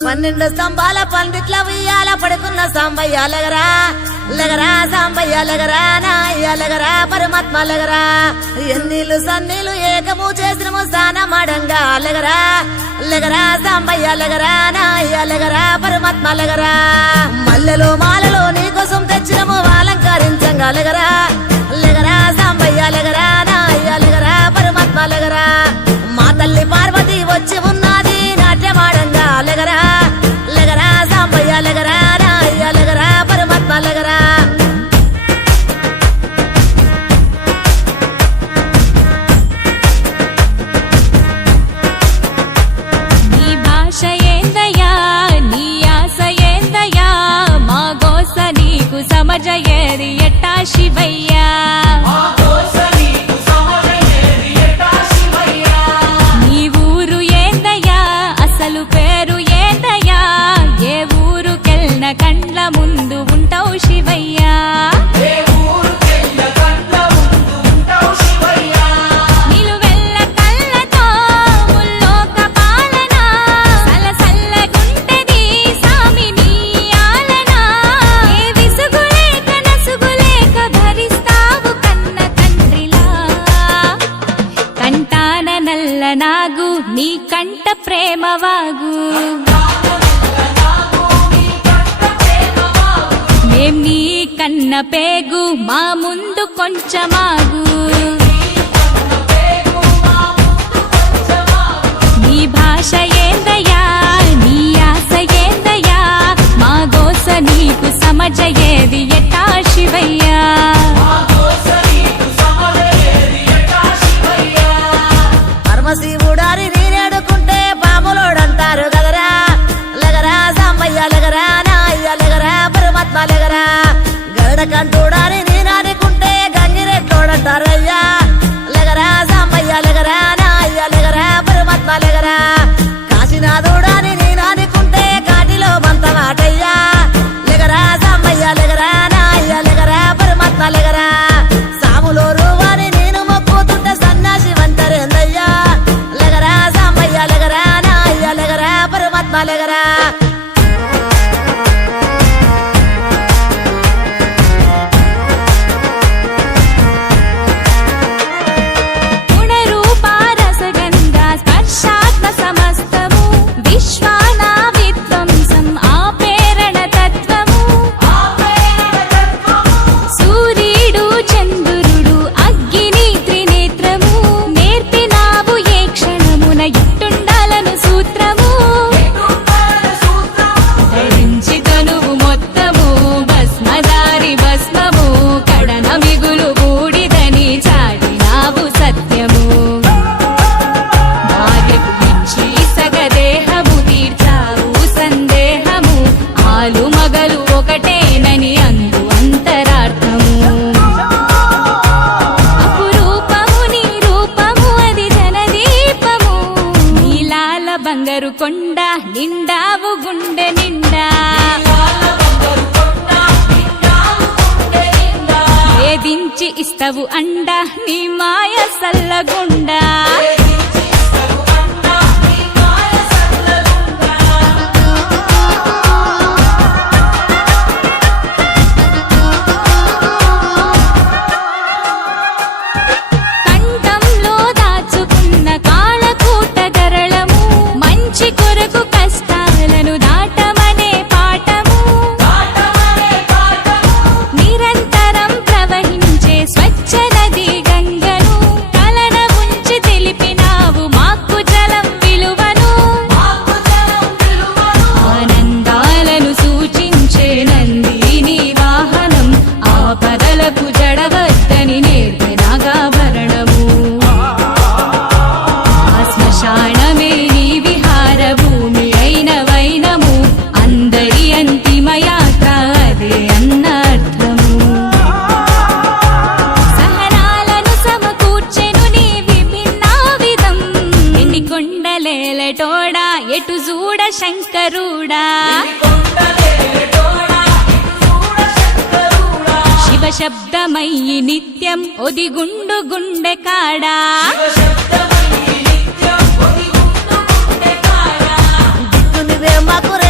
12 స్తంభాల పందిట్ల ఉయ్యాల పడుకున్న సాంబయ్య లగరా లగరా సాంబయ్య లగరా నాయ్య లగరా పరమాత్మ లగరా ఎన్నీళ్ళు సన్నీళ్ళు ఏకము చేసినము స్నానమాడంగా లగరా లగరా సాంబయ్య లగరా నాయ్య లగరా పరమాత్మ లగరా మల్లెలు మాలలు నీకోసం తెచ్చినము అలంకరించంగా లగరా లగరా సాంబయ్య లగరా నాయ్య లగరా పరమాత్మ లగరా మా తల్లి పార్వతి వచ్చి ఉన్నది నాట్యమాడంగా లగరా లగరా సాంబయ్య లగరా నాయ్య లగరా పరమాత్మ లగరా నీ భాష ఏందయ్యా నీ ఆశ ఏందయ్యా మా గోస నీకు సమజయేది ఎట్టా శివయ్యా నీ ఊరు ఏందయ్యా అసలు పేరు ఏందయ్యా ఏ ఊరుకెళ్ళిన కండ్ల ముందు ఉంటావు శివయ్యా నిలువెల్ల కళ్ళతో ముల్లోక పాలన సలసల్లగుంటది సామి నీ ఆలన ఏ విసుగులేక నసుగులేక భరిస్తావు కన్న తండ్రిలా కంటాన నల్ల నాగు నీ కంట ప్రేమవాగు మేం నీ కన్న పేగు మా ముందు కొంచెమాగు నీ భాష ఏందయ్యా నీ ఆశ ఏందయ్యా మా గోస నీకు సమజయేది ఎట్టా శివయ్యా పరమశివుడారి నేనేడుకుంటే పాములోడంటారు కదరా లగరా సాంబయ్య లగరా నాయ్య లగరా పరమాత్మ లగరా గరుడ కంటూడారి నేనాడుకుంటే గంగిరెట్టోడంటారయ్యా లగరా సాంబయ్య లగరా నాయ్య లగరా పరమాత్మ లగరా కాశీనాథుడాని నేనాడుకుంటే కాటిలో మంతమాటయ్యా లగరా సాంబయ్య లగరా నాయ్య లగరా పరమాత్మ లగరా సాములో రూవాని నేను మొక్కుతుంటే సన్నాసి వంటరేందయ్యా లగరా సాంబయ్య లగరా నాయ్య లగరా పరమాత్మ లగరా గుణరూపారసగంధ స్పర్శాత్మ సమస్తము విశ్వానా విధ్వంసం ఆపేరణ తత్వము సూర్యుడు చంద్రుడు అగ్ని త్రినేత్రము నేర్పినావు ఏ క్షణమున ఇట్టుండాలను సూత్రము ధరించి తనువు మొత్తము భస్మదారి భస్మము కడన మిగులు బూడిదని చాటినావు సత్యము భార్యకు ఇచ్చి సగదేహము తీర్చావు సందేహము ఆలు మగలు ఒకటేనని అందు అంతరార్థము అపురూపము నీ రూపము అది జనదీపము నీలాల బంగారు కొండ నిండావు గుండె నిండా వేధించి ఇస్తవు అండ నీ మాయ సల్లగుండా కంఠంలో దాచుకున్న కాళకూట గరళము మంచి కొరకు కష్టాలను దాటమనే పాఠము నిరంతరం ప్రవహించే స్వచ్ఛ నది గంగను కలన ఉంచి తెలిపినావు మాకు జలం విలువను ఆనందాలను సూచించే నందిని వాహనం ఆపదలకు జడవద్దని నేర్పినాగాభరణము ఆ శ్మశానమే నీ విహార భూమి అయిన వైనము అందరి అంతిమ యాత్ర అదే అన్నర్థము సహనాలను సమకూర్చెను నీ విభిన్న విధం ఎన్ని కొండలేలటోడా ఎటు చూడ శంకరుడా శివ శబ్దమయ్యి నిత్యం ఒదిగుండు గుండె కాడా వేమకురే